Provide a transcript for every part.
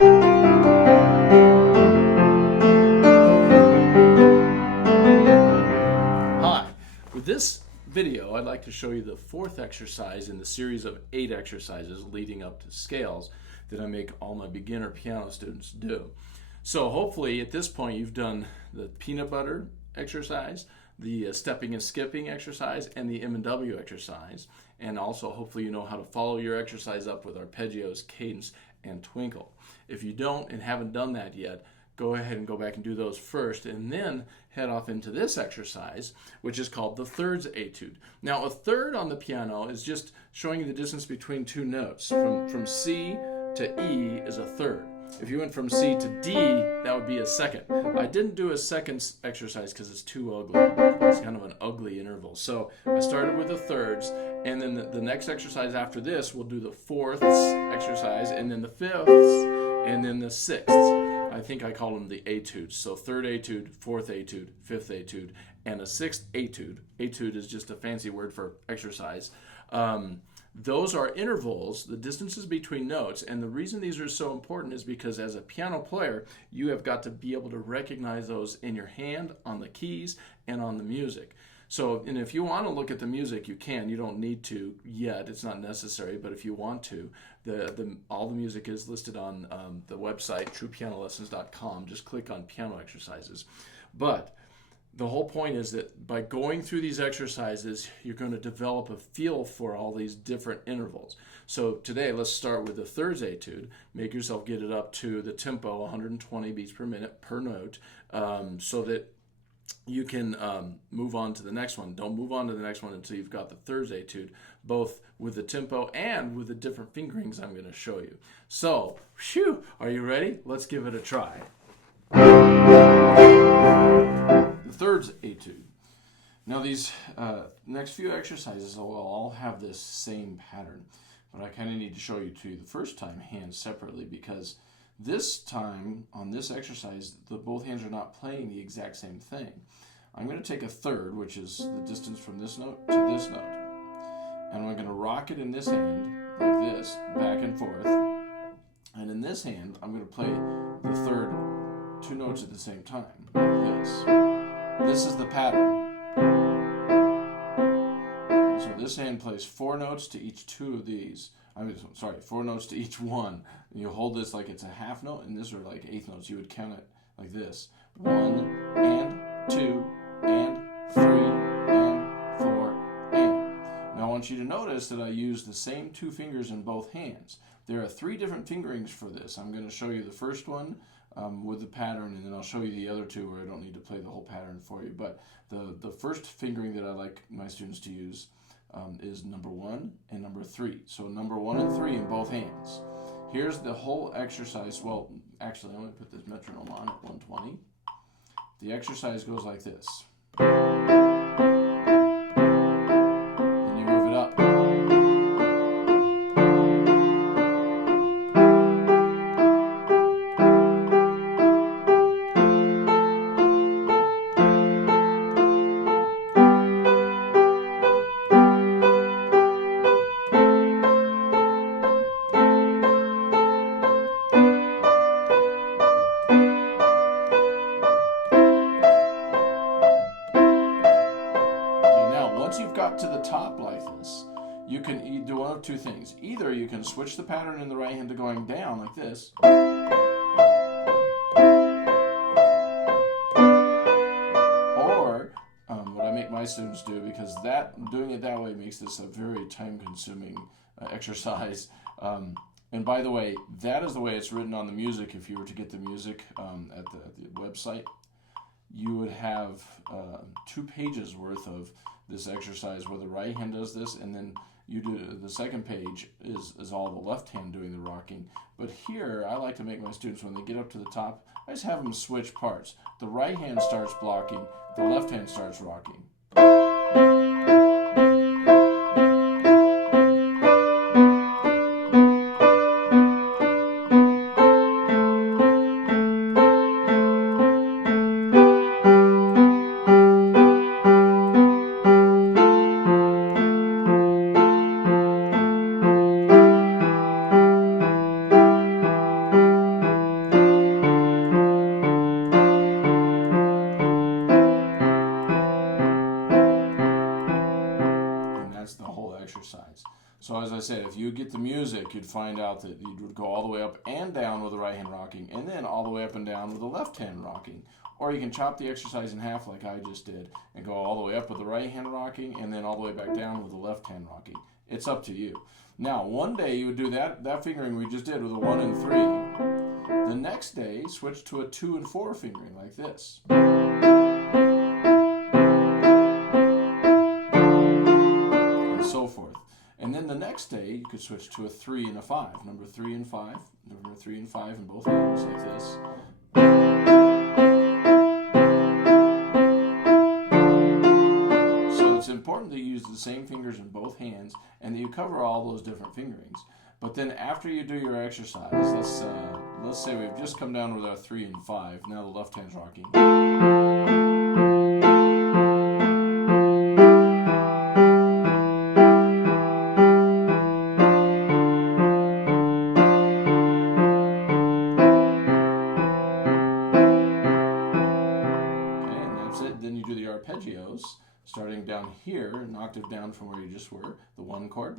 Hi, with this video I'd like to show you the fourth exercise in the series of 8 exercises leading up to scales that I make all my beginner piano students do. So hopefully at this point you've done the peanut butter exercise, the stepping and skipping exercise, and the M and W exercise, and also hopefully you know how to follow your exercise up with arpeggios, cadence, and twinkle. If you don't and haven't done that yet, go ahead and go back and do those first, and then head off into this exercise, which is called the thirds etude. Now, a third on the piano is just showing you the distance between two notes. From C to E is a third. If you went from C to D, that would be a second. I didn't do a second exercise because it's too ugly. It's kind of an ugly interval. So I started with the thirds, and then the next exercise after this, we'll do the fourths exercise, and then the fifths, and then the sixths. I think I call them the etudes. So third etude, fourth etude, fifth etude, and a sixth etude. Etude is just a fancy word for exercise. Those are intervals, the distances between notes, and the reason these are so important is because as a piano player, you have got to be able to recognize those in your hand, on the keys, and on the music. So, and if you want to look at the music, you can. You don't need to yet. It's not necessary, but if you want to, all the music is listed on the website, truepianolessons.com. Just click on piano exercises. But the whole point is that by going through these exercises, you're going to develop a feel for all these different intervals. So today, let's start with the thirds etude. Make yourself get it up to the tempo, 120 beats per minute per note, so that you can move on to the next one. Don't move on to the next one until you've got the thirds etude, both with the tempo and with the different fingerings I'm going to show you. So, are you ready? Let's give it a try. The thirds etude. Now these next few exercises will all have this same pattern, but I kind of need to show you the first time hands separately, because this time on this exercise both hands are not playing the exact same thing. I'm going to take a third, which is the distance from this note to this note, and I'm going to rock it in this hand like this, back and forth, and in this hand I'm going to play the third two notes at the same time like this. This is the pattern. So this hand plays 4 notes to each two of these. 4 notes to each one. And you hold this like it's a half note, and this are like eighth notes. You would count it like this: 1 and 2 and 3 and 4 and. Now I want you to notice that I use the same 2 fingers in both hands. There are 3 different fingerings for this. I'm going to show you the first one with the pattern, and then I'll show you the other 2 where I don't need to play the whole pattern for you. But the first fingering that I like my students to use is number 1 and number 3. So number 1 and 3 in both hands. Here's the whole exercise. Well, actually, I'm going to put this metronome on at 120. The exercise goes like this. Then you move it up. Once you've got to the top like this, you can do one of 2 things. Either you can switch the pattern in the right hand to going down like this, or what I make my students do, because doing it that way makes this a very time-consuming exercise. And by the way, that is the way it's written on the music. If you were to get the music at the website, you would have 2 pages worth of this exercise where the right hand does this, and then you do the second page is all the left hand doing the rocking. But here, I like to make my students, when they get up to the top, I just have them switch parts. The right hand starts blocking, the left hand starts rocking. said, if you get the music, you'd find out that you would go all the way up and down with the right hand rocking, and then all the way up and down with the left hand rocking. Or you can chop the exercise in half like I just did and go all the way up with the right hand rocking and then all the way back down with the left hand rocking. It's up to you. Now, one day you would do that fingering we just did with a 1 and 3. The next day, switch to a 2 and 4 fingering like this. And so forth. And then the next day, you could switch to a 3 and a 5. Number 3 and 5. Number 3 and 5 in both hands like this. It's important to use the same fingers in both hands and that you cover all those different fingerings. But then after you do your exercise, let's say we've just come down with our 3 and 5. Now the left hand's rocking. Okay, and that's it. Then you do the arpeggios. Starting down here, an octave down from where you just were, the 1 chord.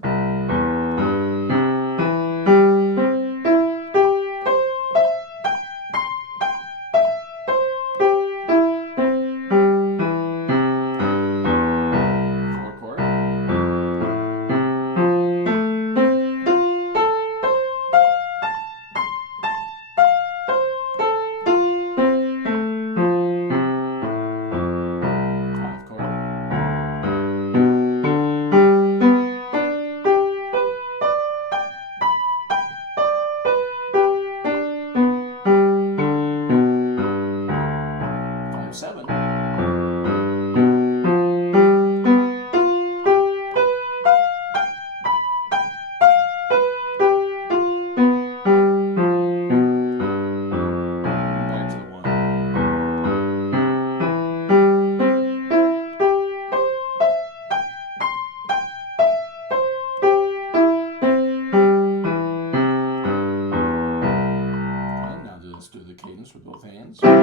With both hands. And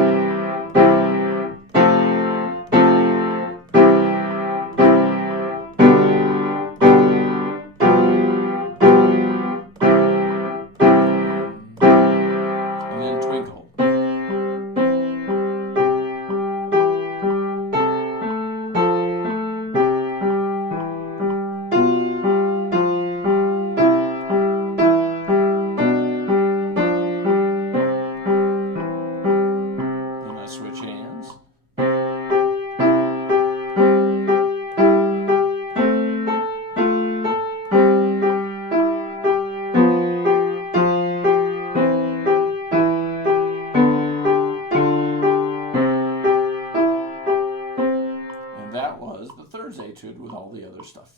then twinkle. Switch hands. And that was the third etude with all the other stuff.